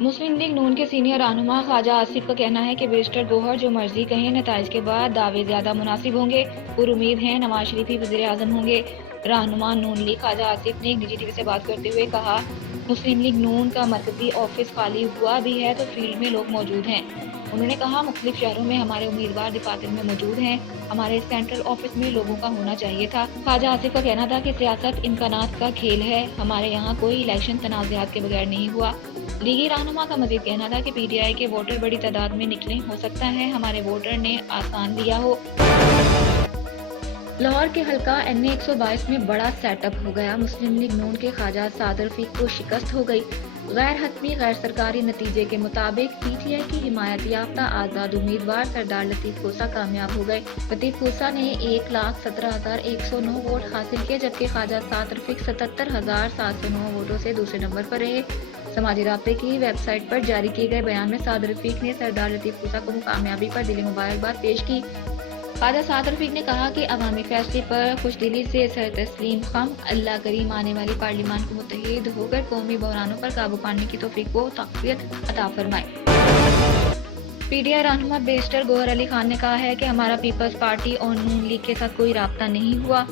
मुस्लिम league नून के senior रहनुमा ख्वाजा आसिफ का कहना है कि बैरिस्टर गौहर जो मर्जी कहें, नताइज के बाद दावे ज्यादा मुनासिब होंगे। पुरुम्मीद हैं नवाज शरीफ ही वज़ीर आज़म होंगे। रहनुमा नून लीग ख्वाजा आसिफ ने एक निजी टीवी से बात करते हुए कहा, मुस्लिम लीग नून का मरकजी ऑफिस खाली हुआ भी है तो फील्ड में लोग मौजूद हैं। उन्होंने कहा, मुख्तलिफ शहरों में हमारे उम्मीदवार दफातर में मौजूद हैं, हमारे सेंट्रल ऑफिस में लोगों का होना चाहिए था। ख्वाजा आसिफ का कहना था कि सियासत इम्कानात का खेल है, हमारे यहाँ कोई इलेक्शन तनाज़ात के बगैर नहीं हुआ। लीगी रहनुमा का मजीद कहना था कि पीटीआई के वोटर बड़ी तादाद में निकले, हो सकता है हमारे वोटर ने आसान लिया हो। लाहौर के हल्का NA 122 में बड़ा सेटअप हो गया। मुस्लिम लीग नून के ख्वाजा साद रफीक को शिकस्त हो गई। गैर हतमी गैर सरकारी नतीजे के मुताबिक पीटीआई की हिमायत याफ्ता आजाद उम्मीदवार सरदार लतीफ कोसा कामयाब हो गए। लतीफ कोसा ने 1,17,109 वोट हासिल किए, जबकि ख्वाजा साद रफीक 77,709 वोटों से दूसरे नंबर पर रहे। समाजी राब्ते की वेबसाइट पर जारी किए गए बयान में साद रफीक ने सरदार लतीफ कोसा को कामयाबी पर दिली मुबारकबाद पेश की। ख्वाजा साद रफीक ने कहा कि अवामी फैसले पर खुशदिली से सर तस्लीम खम, अल्लाह करीम आने वाली पार्लियामान को मुत्तहिद होकर कौमी बहरानों पर काबू पाने की तौफीक को तक़वियत अता फरमाए। पीटीआई रहनुमा बैरिस्टर गौहर अली खान ने कहा है कि हमारा पीपल्स पार्टी और नून लीग के साथ कोई राब्ता नहीं हुआ,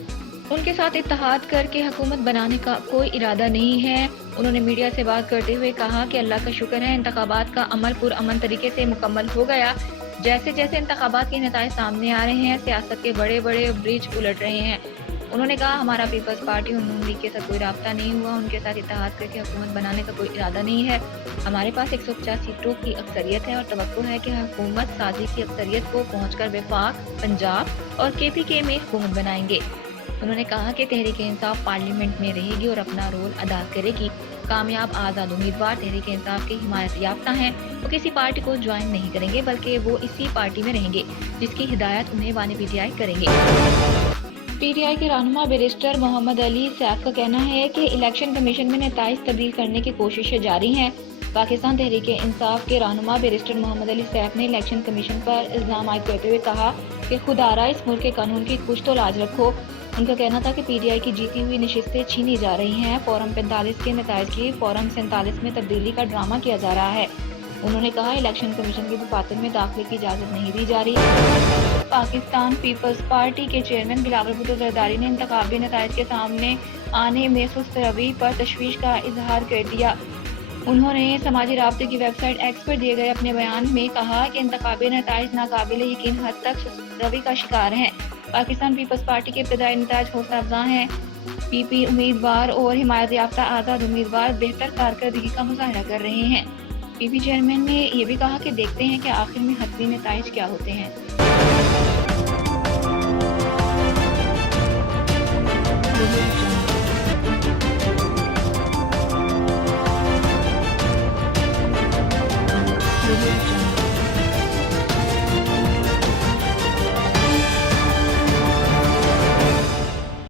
उनके साथ इत्तेहाद करके हुकूमत बनाने का कोई इरादा नहीं है। उन्होंने मीडिया से बात करते हुए कहा कि अल्लाह का शुक्र है, इंतखाबात का अमल पुरअमन तरीके से मुकम्मल हो गया। जैसे जैसे इंतखाबात के नताइज सामने आ रहे हैं, सियासत के बड़े बड़े ब्रिज उलट रहे हैं। उन्होंने कहा, हमारा पीपल्स पार्टी और नून लीग के साथ कोई राब्ता नहीं हुआ, उनके साथ इत्तेहाद करके हुकूमत बनाने का कोई इरादा नहीं है। हमारे पास 150 सीटों की अक्सरियत है और तवक्को है कि हुकूमत साजी की अक्सरियत को पहुँचकर वफाक, पंजाब और KPK में हुकूमत बनाएंगे। उन्होंने कहा कि तहरीक इंसाफ पार्लियामेंट में रहेगी और अपना रोल अदा करेगी। कामयाब आज़ाद उम्मीदवार तहरीक इंसाफ के हिमायत याफ्ता हैं। वो किसी पार्टी को ज्वाइन नहीं करेंगे, बल्कि वो इसी पार्टी में रहेंगे जिसकी हिदायत उन्हें वानी पीटीआई करेंगे। पीटीआई के रहनुमा बैरिस्टर मोहम्मद अली सैफ का कहना है कि इलेक्शन कमीशन में नताइज तब्दील करने की कोशिशें जारी हैं। पाकिस्तान तहरीक इंसाफ के रहनुमा बैरिस्टर मोहम्मद अली सैफ ने इलेक्शन कमीशन पर इल्जाम आयद करते हुए कहा कि खुदारा इस मुल्क के कानून की कुछ तो लाज रखो। उनका कहना था कि पीटीआई की जीती हुई नशिस्तें छीनी जा रही हैं, फॉरम 45 के नताइज की फॉरम 47 में तब्दीली का ड्रामा किया जा रहा है। उन्होंने कहा, इलेक्शन कमीशन की दफातर में दाखिले की इजाजत नहीं दी जा रही। पाकिस्तान पीपल्स पार्टी के चेयरमैन बिलावल भुट्टो जरदारी ने इंतखाबी नताइज के सामने आने में सुस्त रवि पर तशवीश का इजहार कर दिया। उन्होंने समाजी राब्ते की वेबसाइट X पर दिए गए अपने बयान में कहा कि इंतखाबी नताइज नाकाबिल यकीन हद तक सुस्त रवि का शिकार हैं। पाकिस्तान पीपल्स पार्टी के इब्तदाई नताइज हौसला अफजा हैं। PP उम्मीदवार और हिमायत याफ्ता आज़ाद उम्मीदवार बेहतर कारकर्दगी का मुजाहरा कर रहे हैं। PP चेयरमैन ने यह भी कहा कि देखते हैं कि आखिर में हतमी नताइज क्या होते हैं।